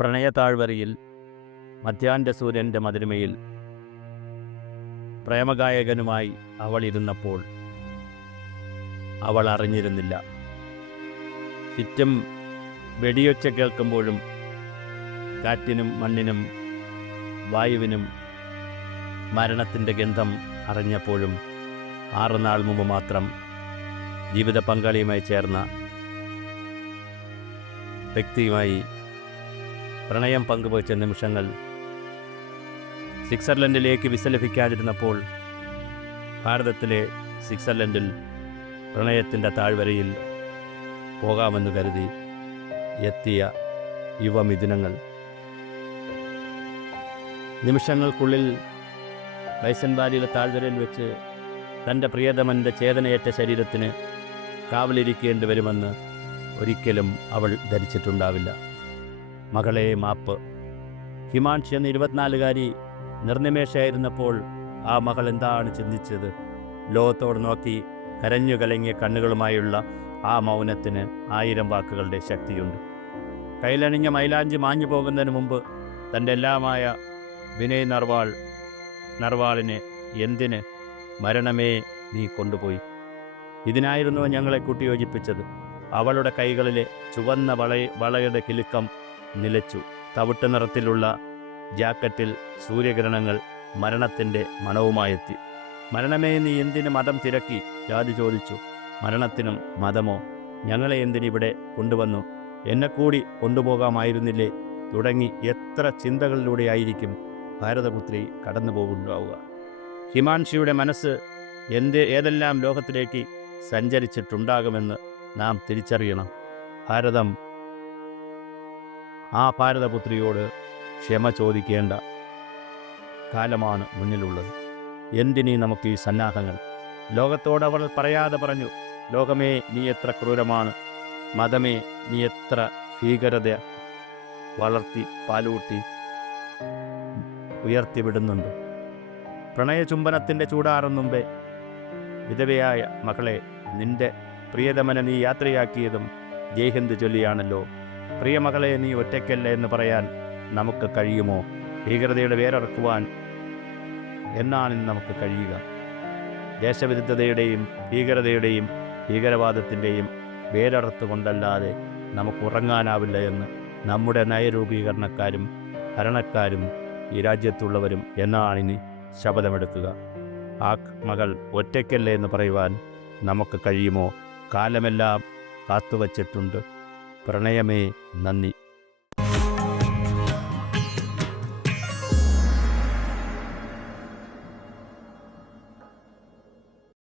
പ്രണയതാഴ്വരയിൽ മധ്യാഹ്ന സൂര്യൻ്റെ മധുരിമയിൽ പ്രേമഗായകനുമായി അവൾ ഇരുന്നപ്പോൾ അവൾ അറിഞ്ഞിരുന്നില്ല. ചുറ്റും വെടിയൊച്ച കേൾക്കുമ്പോഴും കാറ്റിനും മണ്ണിനും വായുവിനും മരണത്തിൻ്റെ ഗന്ധം അറിഞ്ഞപ്പോഴും 6 നാൾ മുമ്പ് മാത്രം ജീവിത പങ്കാളിയുമായി ചേർന്ന വ്യക്തിയുമായി പ്രണയം പങ്കുവച്ച നിമിഷങ്ങൾ സ്വിറ്റ്സർലൻഡിലേക്ക് വിസ ലഭിക്കാതിരുന്നപ്പോൾ ഭാരതത്തിലെ സ്വിറ്റ്സർലൻഡിൽ പ്രണയത്തിൻ്റെ താഴ്വരയിൽ പോകാമെന്ന് കരുതി എത്തിയ യുവമിഥുനങ്ങൾ നിമിഷങ്ങൾക്കുള്ളിൽ ബൈസൺ വാലിയിലെ താഴ്വരയിൽ വെച്ച് തൻ്റെ പ്രിയതമൻ്റെ ചേതനയേറ്റ ശരീരത്തിന് കാവലിരിക്കേണ്ടി വരുമെന്ന് ഒരിക്കലും അവൾ ധരിച്ചിട്ടുണ്ടാവില്ല. മകളെ മാപ്പ്. ഹിമാൻഷി എന്ന 24-കാരി നിർനിമേഷയായിരുന്നപ്പോൾ ആ മകൾ എന്താണ് ചിന്തിച്ചത്? ലോകത്തോട് നോക്കി കരഞ്ഞു കലങ്ങിയ കണ്ണുകളുമായുള്ള ആ മൗനത്തിന് 1000 വാക്കുകളുടെ ശക്തിയുണ്ട്. കയ്യിലണിഞ്ഞ മൈലാഞ്ചി മാഞ്ഞു പോകുന്നതിന് മുമ്പ് തൻ്റെ എല്ലാമായ വിനയ് നർവാളിനെ എന്തിന് മരണമേ നീ കൊണ്ടുപോയി? ഇതിനായിരുന്നു ഞങ്ങളെ കൂട്ടിയോജിപ്പിച്ചത്. അവളുടെ കൈകളിലെ ചുവന്ന വളയുടെ കിലുക്കം നിലച്ചു. തവിട്ട് നിറത്തിലുള്ള ജാക്കറ്റിൽ സൂര്യകിരണങ്ങൾ മരണത്തിൻ്റെ മണവുമായെത്തി. മരണമേ നീ എന്തിന് മതം തിരക്കി? ജാതി ചോദിച്ചു. മരണത്തിനും മതമോ? ഞങ്ങളെ എന്തിനിവിടെ കൊണ്ടുവന്നു? എന്നെ കൂടി കൊണ്ടുപോകാമായിരുന്നില്ലേ? തുടങ്ങി എത്ര ചിന്തകളിലൂടെയായിരിക്കും ഭാരതപുത്രി കടന്നു പോകുന്നുണ്ടാവുക. ഹിമാൻഷിയുടെ മനസ്സ് ഏതെല്ലാം ലോകത്തിലേക്ക് സഞ്ചരിച്ചിട്ടുണ്ടാകുമെന്ന് നാം തിരിച്ചറിയണം. ഭാരതം ആ ഭാരതപുത്രിയോട് ക്ഷമ ചോദിക്കേണ്ട കാലമാണ് മുന്നിലുള്ളത്. എന്തിനീ നമുക്ക് ഈ സന്നാഹങ്ങൾ? ലോകത്തോട് അവൾ പറയാതെ പറഞ്ഞു, ലോകമേ നീ എത്ര ക്രൂരമാണ്, മതമേ നീ എത്ര ഭീകരത വളർത്തി പാലൂട്ടി ഉയർത്തിവിടുന്നുണ്ട്. പ്രണയചുംബനത്തിൻ്റെ ചൂടാറും മുമ്പേ വിധവയായ മകളെ, നിന്റെ പ്രിയതമനെ നീ യാത്രയാക്കിയതും ജയ്ഹിന്ദ് ചൊല്ലിയാണല്ലോ. പ്രിയമകളെ, നീ ഒറ്റയ്ക്കല്ല എന്ന് പറയാൻ നമുക്ക് കഴിയുമോ? ഭീകരതയുടെ വേരറക്കുവാൻ എന്നാണ് നമുക്ക് കഴിയുക? ദേശവിരുദ്ധതയുടെയും ഭീകരതയുടെയും ഭീകരവാദത്തിൻ്റെയും വേരറുത്തുകൊണ്ടല്ലാതെ നമുക്ക് ഉറങ്ങാനാവില്ല എന്ന് നമ്മുടെ നയരൂപീകരണക്കാരും ഭരണക്കാരും ഈ രാജ്യത്തുള്ളവരും എന്നാണിനി ശപഥമെടുക്കുക. ആ മകൾ ഒറ്റയ്ക്കല്ലേ എന്ന് പറയുവാൻ നമുക്ക് കഴിയുമോ? കാലമെല്ലാം കാത്തുവച്ചിട്ടുണ്ട്. പ്രണയമേ, നന്ദി.